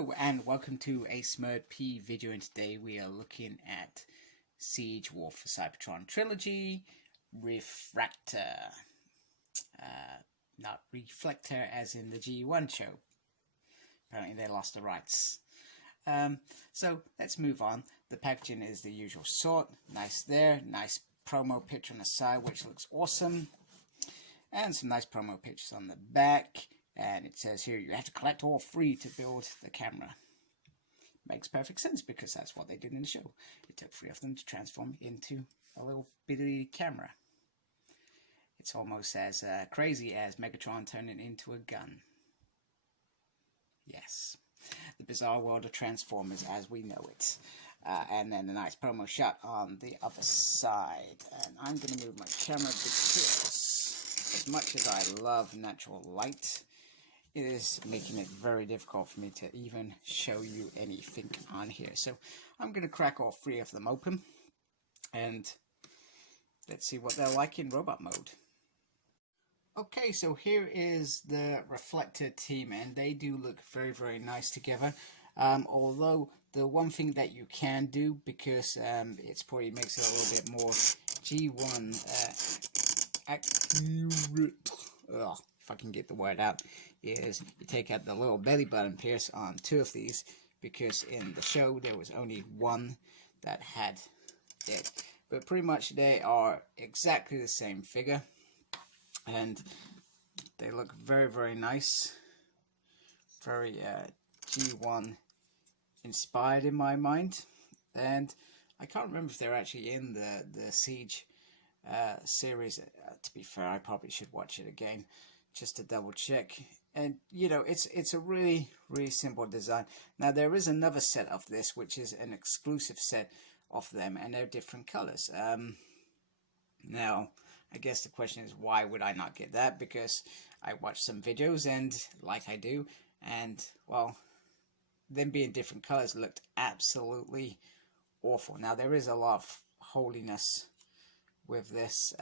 Hello and welcome to a Smurd video, and today we are looking at Siege War for Cybertron Trilogy, Refraktor. Not Reflector as in the G1 show. Apparently they lost the rights. So let's move on. The packaging is the usual sort. Nice there. Nice promo picture on the side which looks awesome. And some nice promo pictures on the back. And it says here you have to collect all 3 to build the camera. Makes perfect sense because that's what they did in the show. It took 3 of them to transform into a little bitty camera. It's almost as crazy as Megatron turning into a gun. Yes. The bizarre world of Transformers as we know it. And then a nice promo shot on the other side. And I'm going to move my camera because as much as I love natural light, it is making it very difficult for me to even show you anything on here. So I'm going to crack all 3 of them open and let's see what they're like in robot mode. Okay, so here is the Refraktor team, and they do look very, very nice together. Although the one thing that you can do, because it's probably makes it a little bit more G1 accurate, if I can get the word out, is you take out the little belly button pierce on 2 of these, because in the show there was only 1 that had it. But pretty much they are exactly the same figure. And they look very, very nice. Very G1 inspired in my mind. And I can't remember if they're actually in the Siege series. To be fair, I probably should watch it again just to double check. And you know, it's a really, really simple design. Now there is another set of this, which is an exclusive set of them, and they're different colors. Now I guess the question is, why would I not get that? Because I watched some videos, and like I do, and well, them being different colors looked absolutely awful. Now there is a lot of holiness with this,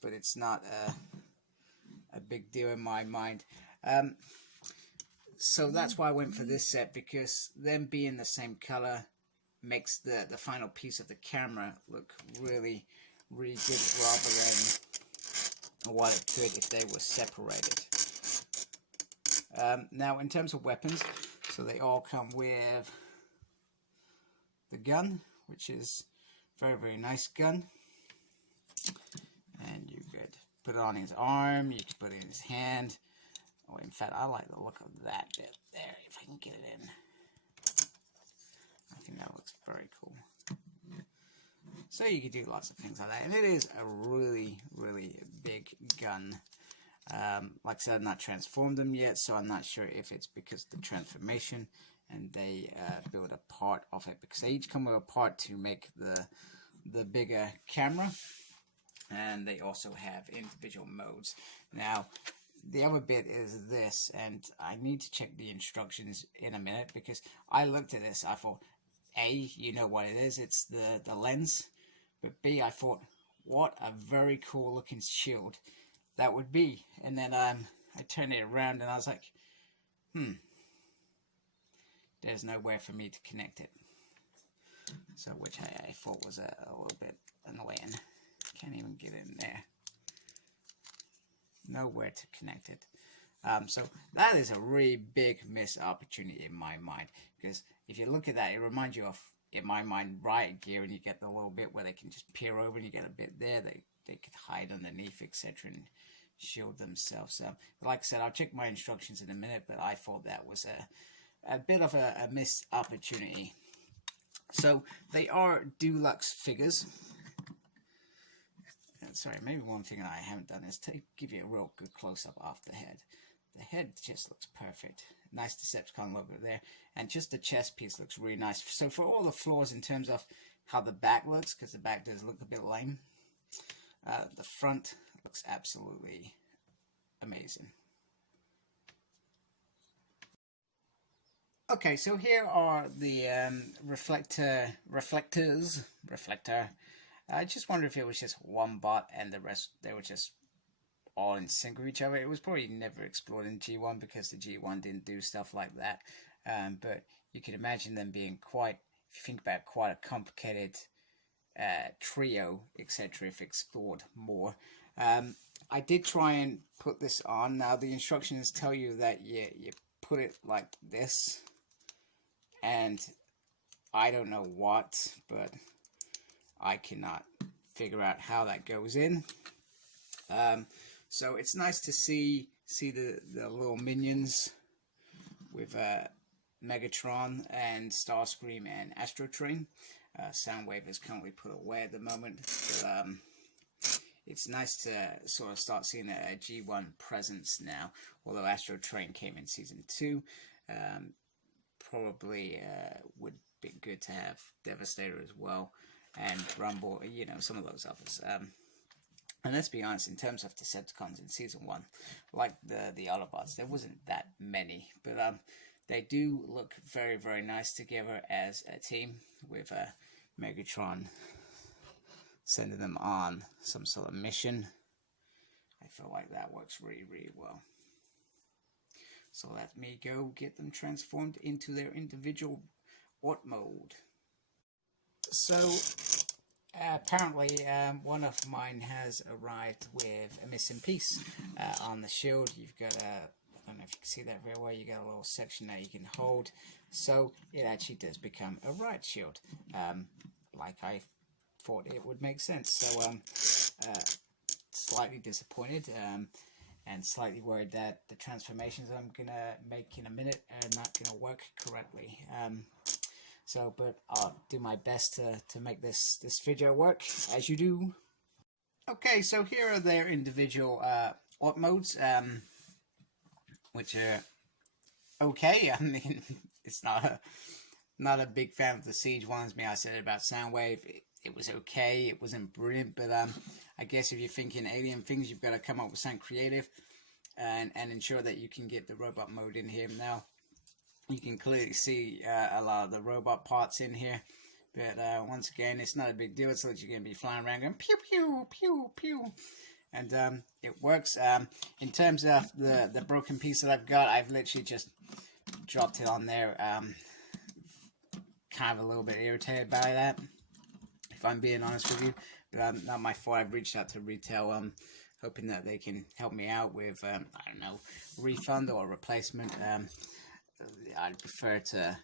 but it's not a big deal in my mind. So that's why I went for this set, because them being the same color makes the final piece of the camera look really, really good, rather than what it could if they were separated. Now in terms of weapons, so they all come with the gun, which is very, very nice gun, and you could put it on his arm, you could put it in his hand. Oh, in fact, I like the look of that bit there, if I can get it in. I think that looks very cool. So you could do lots of things like that, and it is a really, really big gun. Like I said, I've not transformed them yet, so I'm not sure if it's because of the transformation and they build a part of it, because they each come with a part to make the bigger camera, and they also have individual modes. Now the other bit is this, and I need to check the instructions in a minute, because I looked at this, I thought, A, you know what it is, it's the lens. But B, I thought, what a very cool looking shield that would be. And then I turned it around and I was like, there's nowhere for me to connect it. So, which I thought was a little bit annoying. Can't even get in there. Nowhere to connect it. So that is a really big missed opportunity in my mind, because if you look at that, it reminds you of, in my mind, riot gear, and you get the little bit where they can just peer over, and you get a bit there they could hide underneath, etc., and shield themselves. Like I said, I'll check my instructions in a minute, but I thought that was a bit of a missed opportunity. So they are deluxe figures. Sorry, maybe one thing that I haven't done is to give you a real good close-up of the head. The head just looks perfect. Nice Decepticon logo there. And just the chest piece looks really nice. So for all the flaws in terms of how the back looks, because the back does look a bit lame, the front looks absolutely amazing. Okay, so here are the Refraktor. I just wonder if it was just one bot and the rest, they were just all in sync with each other. It was probably never explored in G1 because the G1 didn't do stuff like that. But you can imagine them being quite, if you think about it, quite a complicated trio, etc. if explored more. I did try and put this on. Now the instructions tell you that you put it like this, and I don't know what, but I cannot figure out how that goes in. So it's nice to see the little minions with Megatron and Starscream and Astrotrain. Soundwave is currently put away at the moment, but it's nice to sort of start seeing a G1 presence now, although Astrotrain came in Season 2. Probably would be good to have Devastator as well, and Rumble, you know, some of those others. And let's be honest, in terms of Decepticons in Season 1, like the Autobots, there wasn't that many, but they do look very, very nice together as a team, with Megatron sending them on some sort of mission. I feel like that works really, really well. So let me go get them transformed into their individual Aut mode. So apparently one of mine has arrived with a missing piece on the shield. You've got a, I don't know if you can see that very well, you got a little section that you can hold, so it actually does become a riot shield, like I thought it would make sense. So slightly disappointed and slightly worried that the transformations I'm gonna make in a minute are not gonna work correctly. But I'll do my best to make this video work, as you do. Okay, so here are their individual Aut modes, which are okay. I mean, it's not a big fan of the Siege ones. I said about Soundwave, it was okay. It wasn't brilliant, but I guess if you're thinking alien things, you've got to come up with something creative and ensure that you can get the robot mode in here. Now, you can clearly see a lot of the robot parts in here, but once again, it's not a big deal. It's literally going to be flying around going pew pew pew pew, and it works. In terms of the broken piece that I've got, I've literally just dropped it on there. Kind of a little bit irritated by that, if I'm being honest with you, but not my fault. I've reached out to retail, hoping that they can help me out with I don't know, refund or a replacement. I'd prefer to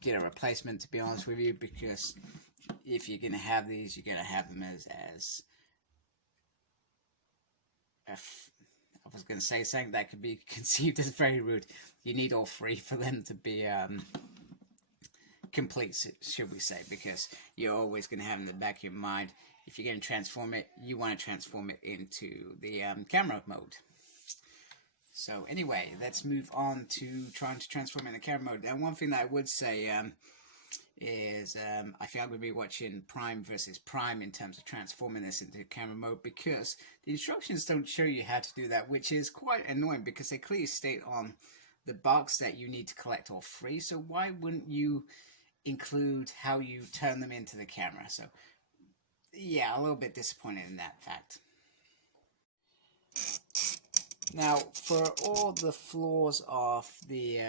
get a replacement, to be honest with you, because if you're gonna have these, you're gonna have them as I was gonna say something that could be conceived as very rude. You need all three for them to be complete, should we say, because you're always gonna have in the back of your mind, if you're gonna transform it, you want to transform it into the camera mode. So anyway, let's move on to trying to transform in the camera mode. And one thing that I would say is I think I'm going to be watching Prime versus Prime in terms of transforming this into camera mode, because the instructions don't show you how to do that, which is quite annoying because they clearly state on the box that you need to collect all three. So why wouldn't you include how you turn them into the camera? So yeah, a little bit disappointed in that fact. Now, for all the flaws of the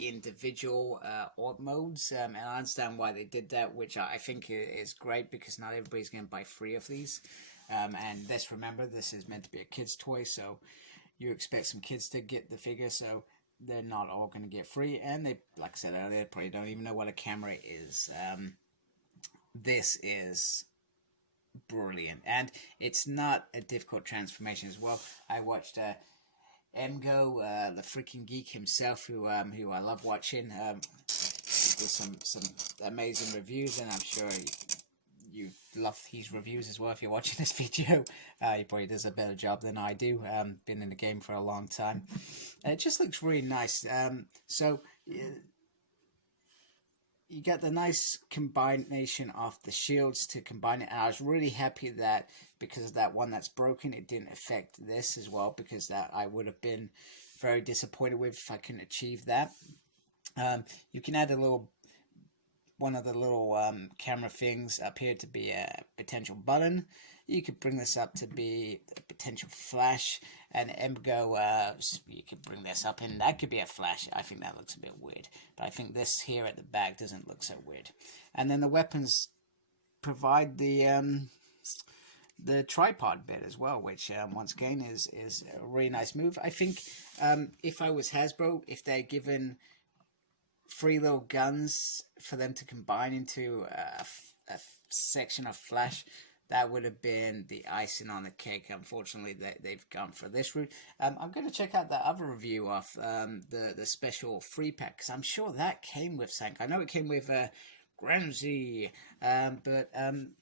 individual Aut modes, and I understand why they did that, which I think is great, because not everybody's going to buy 3 of these. And let's remember, this is meant to be a kid's toy, so you expect some kids to get the figure, so they're not all going to get 3. And they, like I said earlier, probably don't even know what a camera is. This is brilliant, and it's not a difficult transformation as well. I watched Emgo, the freaking geek himself, who I love watching. There's some amazing reviews, and I'm sure you love his reviews as well if you're watching this video. He probably does a better job than I do. Been in the game for a long time. It just looks really nice. So you get the nice combination of the shields to combine it. And I was really happy that because of that one that's broken, it didn't affect this as well, because that I would have been very disappointed with if I couldn't achieve that. You can add one of the little camera things up here to be a potential button. You could bring this up to be potential flash. And Emgo, you could bring this up, and that could be a flash. I think that looks a bit weird, but I think this here at the back doesn't look so weird. And then the weapons provide the tripod bit as well, which once again is a really nice move. I think if I was Hasbro, if they're given 3 little guns for them to combine into a section of flash, that would have been the icing on the cake. Unfortunately, they've gone for this route. I'm going to check out that other review of the special free pack, because I'm sure that came with Sank. I know it came with Gramsci, but I'm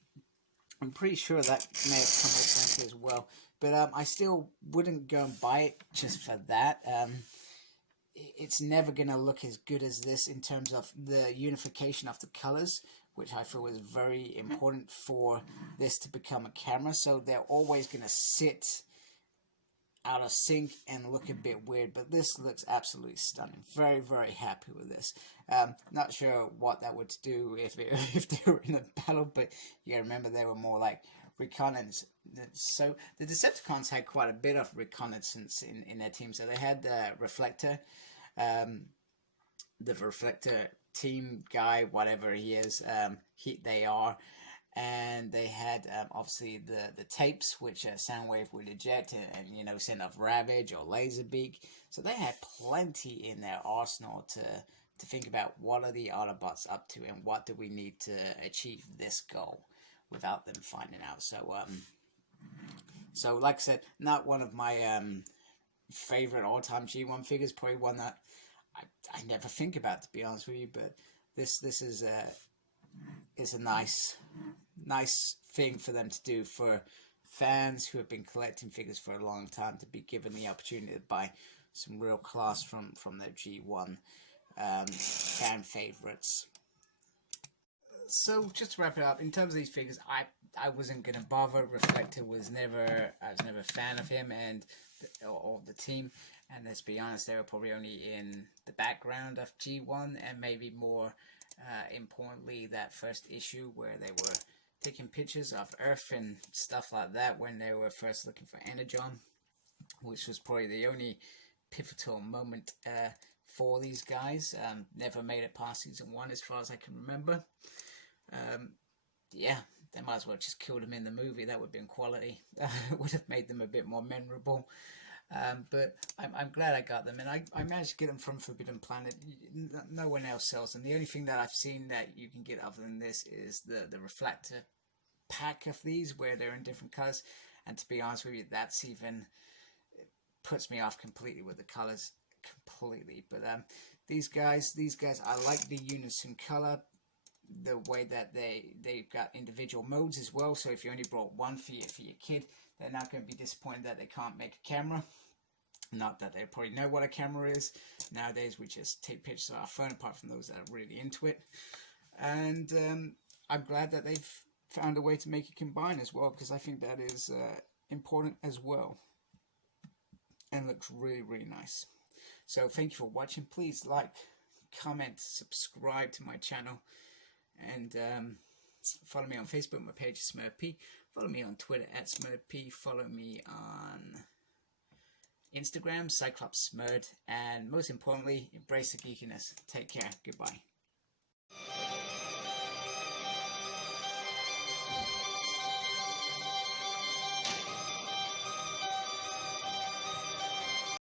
pretty sure that may have come with Sank as well. But I still wouldn't go and buy it just for that. It's never going to look as good as this in terms of the unification of the colors, which I feel is very important for this to become a camera. So they're always going to sit out of sync and look a bit weird, but this looks absolutely stunning. Very, very happy with this. Not sure what that would do if they were in a battle, but you gotta remember they were more like reconnaissance. So the Decepticons had quite a bit of reconnaissance in their team. So they had the Refraktor, team guy, whatever he is, they are, and they had obviously the tapes, which Soundwave would eject and you know, send off Ravage or Laserbeak. So they had plenty in their arsenal to think about what are the Autobots up to and what do we need to achieve this goal without them finding out. So like I said, not one of my favorite all-time G1 figures, probably one that I never think about, to be honest with you, but this is a nice thing for them to do for fans who have been collecting figures for a long time, to be given the opportunity to buy some real class from their G1 fan favorites. So just to wrap it up, in terms of these figures, I wasn't gonna bother. Refraktor I was never a fan of him or the team, and let's be honest, they were probably only in the background of G1, and maybe more importantly that first issue where they were taking pictures of Earth and stuff like that when they were first looking for Energon, which was probably the only pivotal moment for these guys. Never made it past season 1 as far as I can remember. Yeah, they might as well just killed them in the movie. That would have been quality. Would have made them a bit more memorable. But I'm glad I got them, and I managed to get them from Forbidden Planet. No one else sells them. The only thing that I've seen that you can get other than this is the Refraktor pack of these, where they're in different colors. And to be honest with you, that's even puts me off completely with the colors, completely. But these guys, I like the unison color. The way that they've got individual modes as well. So if you only brought one for your kid, they're not going to be disappointed that they can't make a camera. Not that they probably know what a camera is. Nowadays we just take pictures of our phone, apart from those that are really into it. And I'm glad that they've found a way to make it combine as well, because I think that is important as well. And looks really, really nice. So thank you for watching. Please like, comment, subscribe to my channel. And follow me on Facebook. My page is SmurfP. Follow me on Twitter at SmurfP. Follow me on Instagram, Cyclops Smurd. And most importantly, embrace the geekiness. Take care. Goodbye.